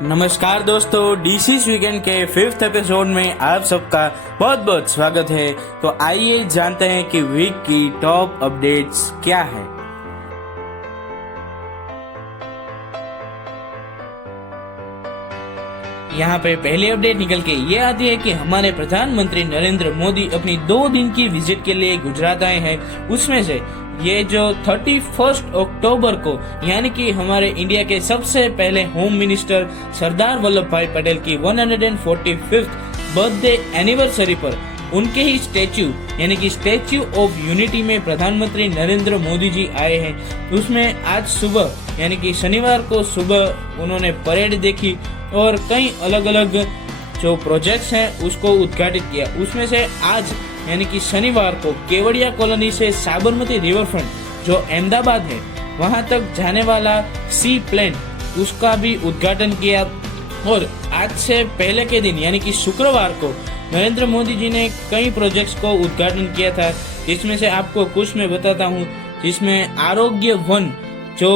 नमस्कार दोस्तों, डीसीस वीकेंड के 5th एपिसोड में आप सबका बहुत बहुत स्वागत है। तो आइए जानते हैं कि वीक की टॉप अपडेट्स क्या है। यहाँ पे पहली अपडेट निकल के ये आती है कि हमारे प्रधानमंत्री नरेंद्र मोदी अपनी 2 दिन की विजिट के लिए गुजरात आए हैं। उसमें से ये जो 31 अक्टूबर को यानी कि हमारे इंडिया के सबसे पहले होम मिनिस्टर सरदार वल्लभ भाई पटेल की 145th बर्थडे एनिवर्सरी पर उनके ही स्टैच्यू यानी कि स्टैच्यू ऑफ यूनिटी में प्रधानमंत्री नरेंद्र मोदी जी आए हैं। उसमें आज सुबह यानी कि शनिवार को सुबह उन्होंने परेड देखी और कई अलग अलग जो प्रोजेक्ट्स हैं उसको उद्घाटित किया। उसमें से आज यानी कि शनिवार को केवड़िया कॉलोनी से साबरमती रिवर फ्रंट जो अहमदाबाद है वहां तक जाने वाला सी प्लेन उसका भी उद्घाटन किया। और आज से पहले के दिन यानी कि शुक्रवार को नरेंद्र मोदी जी ने कई प्रोजेक्ट्स को उद्घाटन किया था, जिसमें से आपको कुछ मैं बताता हूँ। जिसमें आरोग्य वन जो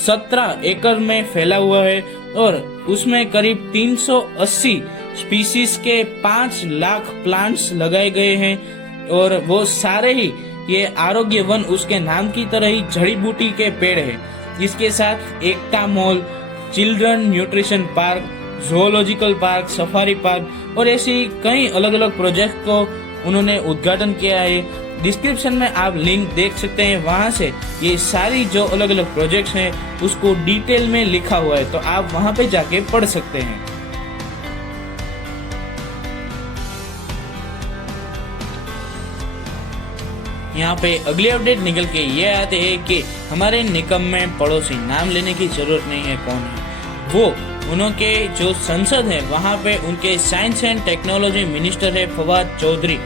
17 एकड़ में फैला हुआ है और उसमें करीब 380 स्पीसीज के 5 लाख प्लांट्स लगाए गए हैं और वो सारे ही ये आरोग्य वन उसके नाम की तरह ही जड़ी बूटी के पेड़ है। इसके साथ Ekta mall, children nutrition park, zoological park, safari park और ऐसी कई अलग अलग प्रोजेक्ट को उन्होंने उद्घाटन किया है। डिस्क्रिप्शन में आप लिंक देख सकते हैं, वहां से ये सारी जो अलग अलग प्रोजेक्ट्स हैं उसको डिटेल में लिखा हुआ है, तो आप वहां पे जाके पढ़ सकते हैं। यहाँ पे अगली अपडेट निकल के ये आते हैं कि हमारे निकम में पड़ोसी, नाम लेने की जरूरत नहीं है कौन है वो, उनके जो संसद है वहाँ पे उनके साइंस एंड टेक्नोलॉजी मिनिस्टर है फवाद चौधरी।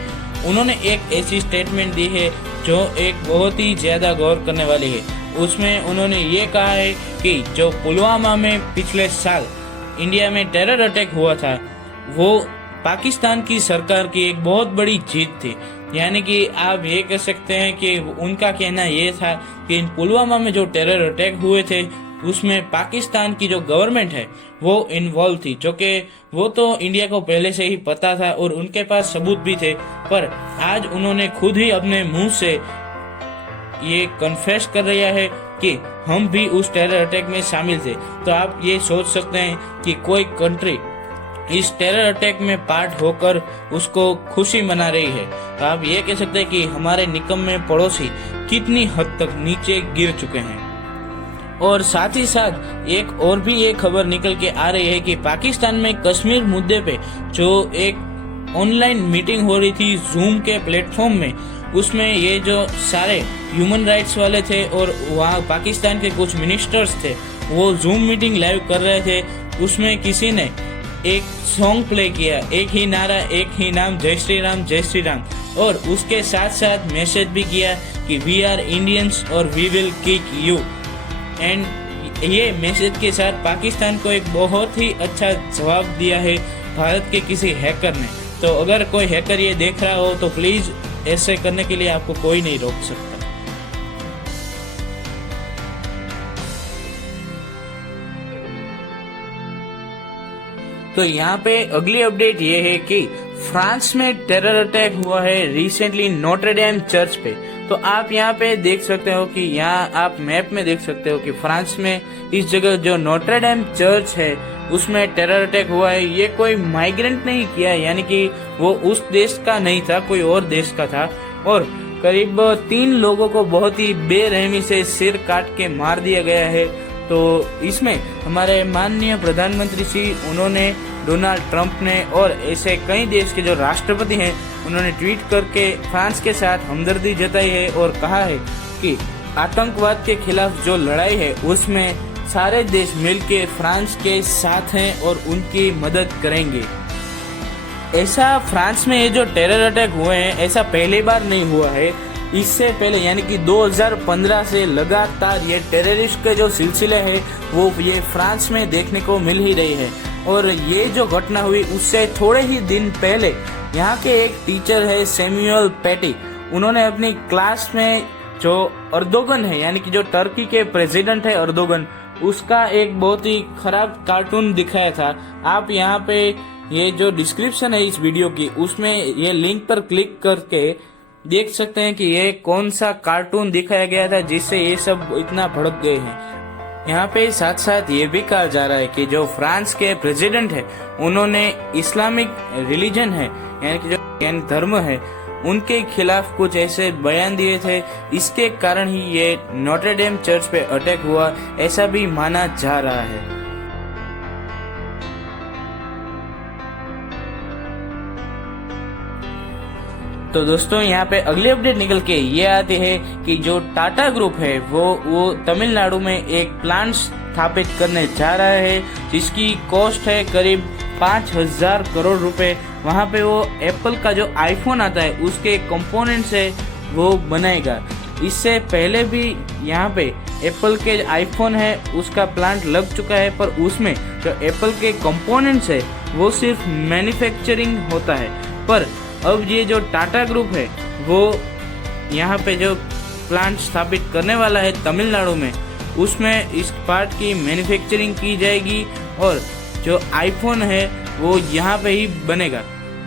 उन्होंने एक ऐसी स्टेटमेंट दी है जो एक बहुत ही ज्यादा गौर करने वाली है। उसमें उन्होंने ये कहा है कि जो पुलवामा में पिछले साल इंडिया में टेरर अटैक हुआ था वो पाकिस्तान की सरकार की एक बहुत बड़ी जीत थी। यानी कि आप ये कह सकते हैं कि उनका कहना ये था कि पुलवामा में जो टेरर अटैक हुए थे उसमें पाकिस्तान की जो गवर्नमेंट है वो इन्वॉल्व थी, जो कि वो तो इंडिया को पहले से ही पता था और उनके पास सबूत भी थे। पर आज उन्होंने खुद ही अपने मुंह से ये कन्फेस कर रहा है कि हम भी उस टेरर अटैक में शामिल थे। तो आप ये सोच सकते हैं कि कोई कंट्री इस टेरर अटैक में पार्ट होकर उसको खुशी मना रही है। तो आप ये कह सकते हैं कि हमारे निकम में पड़ोसी कितनी हद तक नीचे गिर चुके हैं। और साथ ही साथ एक और भी एक खबर निकल के आ रही है कि पाकिस्तान में कश्मीर मुद्दे पे जो एक ऑनलाइन मीटिंग हो रही थी जूम के प्लेटफॉर्म में, उसमें ये जो सारे ह्यूमन राइट्स वाले थे और वहाँ पाकिस्तान के कुछ मिनिस्टर्स थे वो जूम मीटिंग लाइव कर रहे थे। उसमें किसी ने एक सॉन्ग प्ले किया, एक ही नारा एक ही नाम, जय श्री राम जय श्री राम, और उसके साथ साथ मैसेज भी किया कि वी आर इंडियंस और we will kick you. And ये मैसेज के साथ पाकिस्तान को एक बहुत ही अच्छा जवाब दिया है भारत के किसी हैकर ने। तो अगर कोई हैकर ये देख रहा हो तो प्लीज ऐसे करने के लिए आपको कोई नहीं रोक सकता। तो यहाँ पे अगली अपडेट ये है कि फ्रांस में टेरर अटैक हुआ है रिसेंटली नोट्रे डेम चर्च पे। तो आप यहाँ पे देख सकते हो कि यहाँ आप मैप में देख सकते हो कि फ्रांस में इस जगह जो नोट्रे डेम चर्च है उसमें टेरर अटैक हुआ है। ये कोई माइग्रेंट नहीं किया, यानी कि वो उस देश का नहीं था, कोई और देश का था। और करीब 3 लोगों को बहुत ही बेरहमी से सिर काट के मार दिया गया है। तो इसमें हमारे माननीय प्रधानमंत्री जी, उन्होंने, डोनाल्ड ट्रंप ने और ऐसे कई देश के जो राष्ट्रपति हैं उन्होंने ट्वीट करके फ्रांस के साथ हमदर्दी जताई है और कहा है कि आतंकवाद के खिलाफ जो लड़ाई है उसमें सारे देश मिलकर फ्रांस के साथ हैं और उनकी मदद करेंगे। ऐसा फ्रांस में ये जो टेरर अटैक हुए हैं ऐसा पहली बार नहीं हुआ है। इससे पहले यानी कि 2015 से लगातार ये टेररिस्ट के जो सिलसिले हैं वो ये फ्रांस में देखने को मिल ही रही है। और ये जो घटना हुई उससे थोड़े ही दिन पहले यहाँ के एक टीचर है सैमुअल पैटी, उन्होंने अपनी क्लास में जो अर्दोगन है यानी कि जो टर्की के प्रेसिडेंट है अर्दोगन, उसका एक बहुत ही खराब कार्टून दिखाया था। आप यहाँ पे ये जो डिस्क्रिप्शन है इस वीडियो की, उसमें ये लिंक पर क्लिक करके देख सकते हैं कि ये कौन सा कार्टून दिखाया गया था जिससे ये सब इतना भड़क गए हैं। यहाँ पे साथ साथ ये भी कहा जा रहा है कि जो फ्रांस के प्रेसिडेंट है उन्होंने इस्लामिक रिलीजन है यानी कि जो धर्म है उनके खिलाफ कुछ ऐसे बयान दिए थे, इसके कारण ही ये नोटर डेम चर्च पे अटैक हुआ ऐसा भी माना जा रहा है। तो दोस्तों यहाँ पे अगली अपडेट निकल के ये आती है कि जो टाटा ग्रुप है वो तमिलनाडु में एक प्लांट स्थापित करने जा रहा है जिसकी कॉस्ट है करीब 5,000 करोड़ रुपए। वहाँ पे वो एप्पल का जो आईफोन आता है उसके कंपोनेंट्स है वो बनाएगा। इससे पहले भी यहाँ पे एप्पल के आईफोन है उसका प्लांट लग चुका है, पर उसमें जो एप्पल के कंपोनेंट्स है वो सिर्फ मैन्युफैक्चरिंग होता है। पर अब ये जो टाटा ग्रुप है वो यहाँ पे जो प्लांट स्थापित करने वाला है तमिलनाडु में, उसमें इस पार्ट की मैन्युफैक्चरिंग की जाएगी और जो आईफोन है वो यहाँ पे ही बनेगा।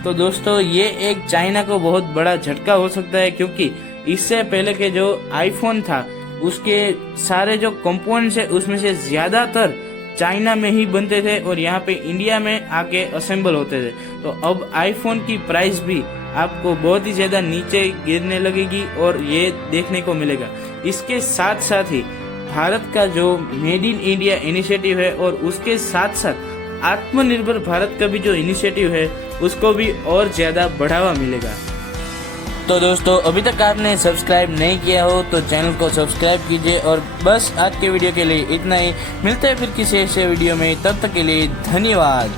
तो दोस्तों ये एक चाइना को बहुत बड़ा झटका हो सकता है, क्योंकि इससे पहले के जो आईफोन था उसके सारे जो कंपोनेंट्स है उसमें से ज्यादातर चाइना में ही बनते थे और यहाँ पे इंडिया में आके असेंबल होते थे। तो अब आईफोन की प्राइस भी आपको बहुत ही ज्यादा नीचे गिरने लगेगी और ये देखने को मिलेगा। इसके साथ साथ ही भारत का जो मेड इन इंडिया इनिशिएटिव है और उसके साथ साथ आत्मनिर्भर भारत का भी जो इनिशिएटिव है उसको भी और ज्यादा बढ़ावा मिलेगा। तो दोस्तों अभी तक आपने सब्सक्राइब नहीं किया हो तो चैनल को सब्सक्राइब कीजिए। और बस आज के वीडियो के लिए इतना ही, मिलते हैं फिर किसी ऐसे वीडियो में, तब तक के लिए धन्यवाद।